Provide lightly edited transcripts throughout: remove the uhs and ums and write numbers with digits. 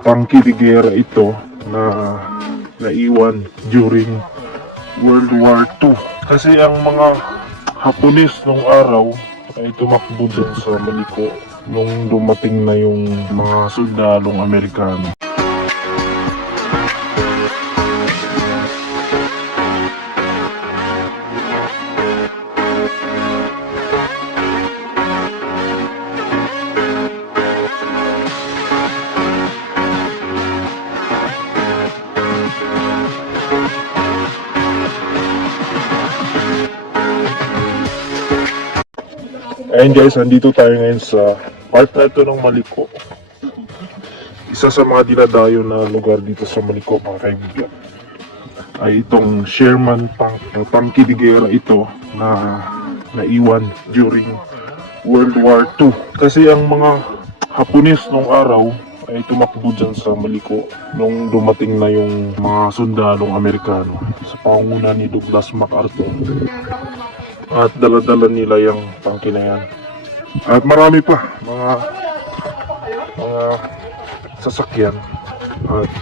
tangke de gera ito na naiwan during World War II. Kasi ang mga Hapones nung araw ay tumakbo dyan sa Maliko nung dumating na yung mga sundalong Amerikano. Ayan guys, andito tayo ngayon sa part na ito ng Maliko. Isa sa mga dinadayo na lugar dito sa Maliko, mga kaibigan, ay itong Sherman Tangke de Guerra ito na naiwan during World War II. Kasi ang mga Hapones nung araw ay tumakbo dyan sa Maliko nung dumating na yung mga sundalong Amerikano sa pangunguna ni Douglas MacArthur. At dala-dala nila yung tangke na yan. At marami pa mga sasakyan. At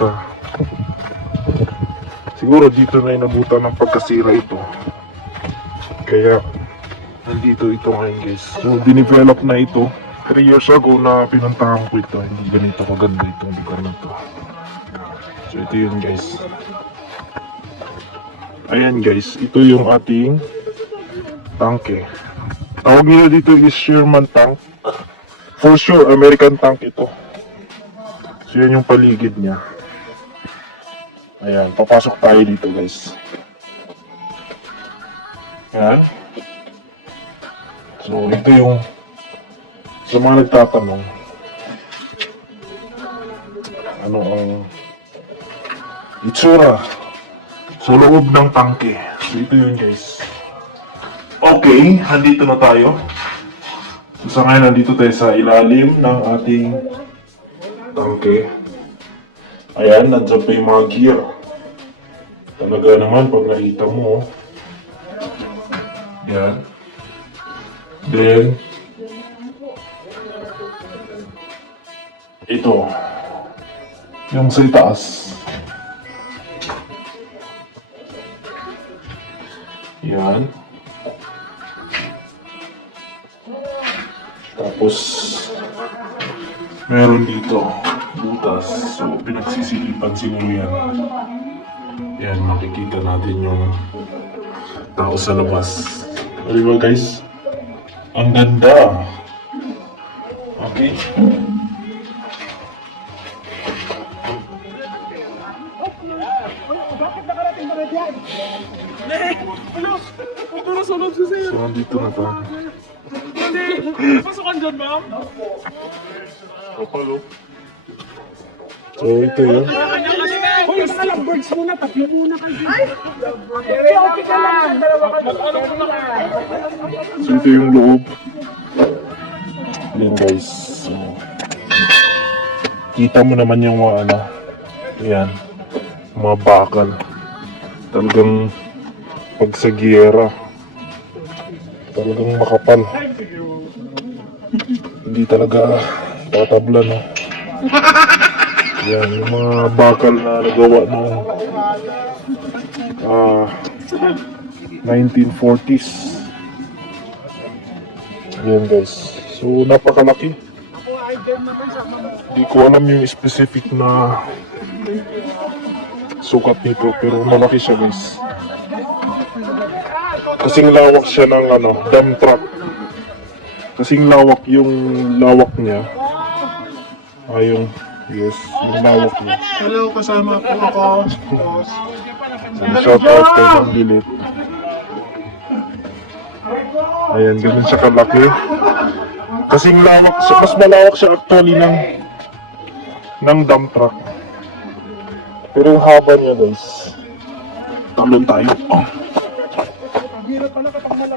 siguro dito na inabutan ng pagkasira ito. Kaya nandito ito ngayon guys. So dinevelop na ito 3 years ago na pinuntahan ko ito. Hindi ganito kaganda itong lugar na ito. So ito yun guys. Ayan guys, ito yung ating tangke. Tawag nila dito is Sherman tank. For sure, American tank ito. So yan yung paligid niya. Ayan, papasok tayo dito guys. Ayan. So ito yung sa mga nagtatanong ano ang itsura sa loob ng tangke. So ito yun guys. Okay, nandito na tayo. So, sa ngayon, nandito tayo sa ilalim ng ating tangke. Ayan, nandiyan pa yung mga gear. Talaga naman, pag nakita mo, yan. Then, ito, yung sa itaas. Yan. Tapos, meron dito, butas. So, pinagsisilipan siguro yan. Yan, makikita natin yung tao sa labas. Diba guys? Ang ganda! Okay? So, nandito na tayo. Pasukan dyan, ma'am. Hello. So, ito yun. Hoy, yung mga lovebirds muna, tatlo muna kayo. Ay! Okay ka lang, dalawa ka. Mag-ano muna kayo. So, ito yung loob. Yan guys. So, kita mo naman yung mga ano. Yan. Mga bakal. Talagang pag sa giyera. Talagang makapal. Hindi talaga tatabla, no? Yan, yung mga bakal na nagawa noong 1940s. Yan guys. So, napakalaki. Hindi ko alam yung specific na sukat nito, pero malaki siya guys. Kasing lawak siya ng ano, dump truck. Kasing lawak yung lawak niya. Ayun, yes, yung lawak niya. Hello, kasama po ako. Shout out kay Mang Bilit. Ayan, ganun siya kalaki. Kasing lawak siya, mas malawak siya actually ng dump truck. Pero yung haba niya guys, talon tayo. Oh.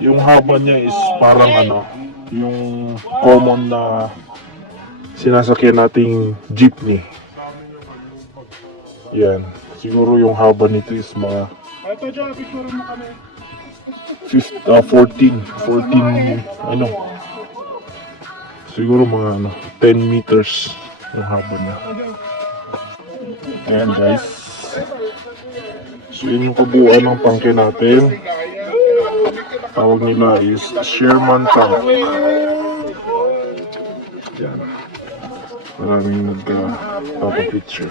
Yung haba niya is parang ano, yung common na sinasakyan nating jeepney. Yan. Siguro yung haba nito is mga 14 ano. Siguro mga ano, 10 meters yung haba niya. Ayan guys. So yun yung kabuuan ng tangke natin. Tawag nila is Sherman tank. Yan. Maraming nagpapapicture.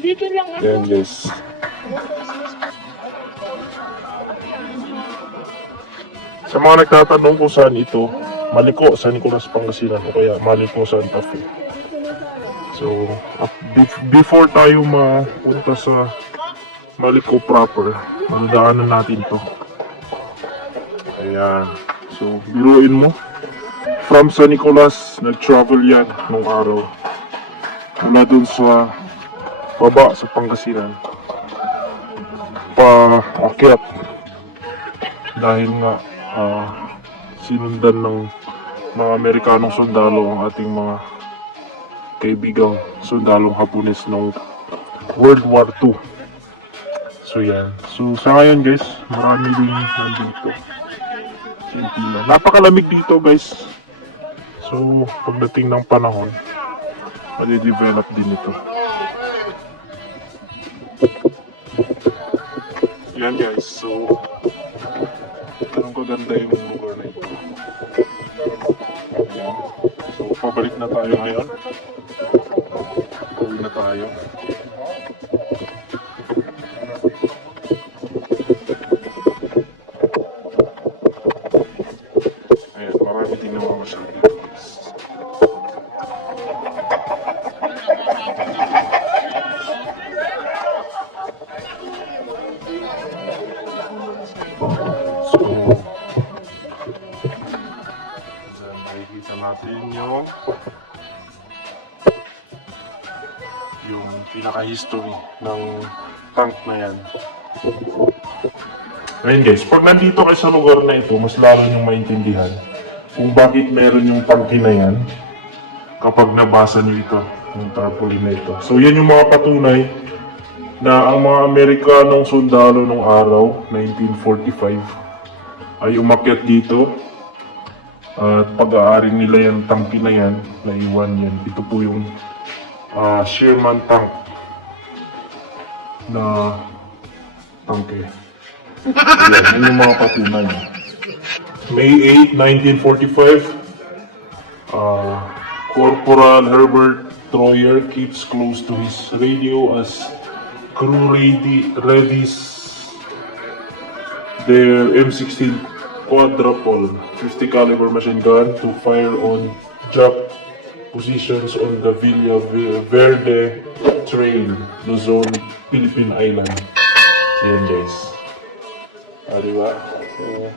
Dito lang ako. Yan guys. Sa mga nagtatanong kung saan ito, Maliko, San Nicolas, Pangasinan o kaya Maliko, Santa Fe. So, before tayo mapunta sa Maliko proper, madadaanan natin to. Ayan. So, biruin mo. From San Nicolas, nag-travel yan nung araw. Mula dun sa baba sa Pangasinan. Paakyat. Dahil nga, sinundan ng mga Amerikanong sundalo ang ating mga kaibigang sundalong Hapones noong World War II. So yan. So sa ngayon guys, marami din nandito. Filipino. Napakalamig dito guys. So pagdating ng panahon, madi-develop din ito. Yan guys. So ganun kaganda yung lugar na ito. Ayan. So, pabalik na tayo ngayon. Uwi na tayo. Ayan, marami din naman masyado. Nakikita natin yung pinaka-history ng tank na yan. Ayun guys, pag nandito kayo sa lugar na ito, mas lalo niyong maintindihan kung bakit meron yung tanke na yan kapag nabasa niyo ito, yung tarpaulin na ito. So yan yung mga patunay na ang mga Amerikanong sundalo nung araw, 1945, ay umakyat dito. At pag-aari nila yung tangke na yan, naiwan yan. Ito po yung Sherman tank na tangke. Ayan, yun yung mga patunay. May 8, 1945, Corporal Herbert Troyer keeps close to his radio as crew readies their M16 quadruple 50 caliber machine gun to fire on drop positions on the Villa Verde Trail, Luzon, Philippine Island. Ayan guys. Diba? So,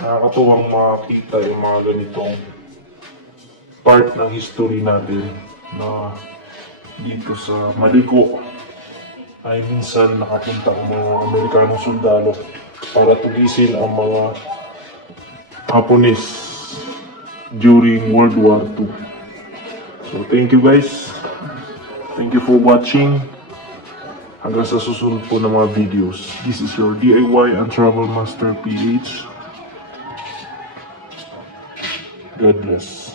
nakakatuwang makita yung mga ganitong part ng history natin na dito sa Maliko ay minsan nakapunta ang mga Amerikanong sundalo para tugisin ang mga Hapones during World War II. So thank you guys. Thank you for watching. Hanggang sa susunod po ng mga videos. This is your DIY and Travel Master PH. God bless.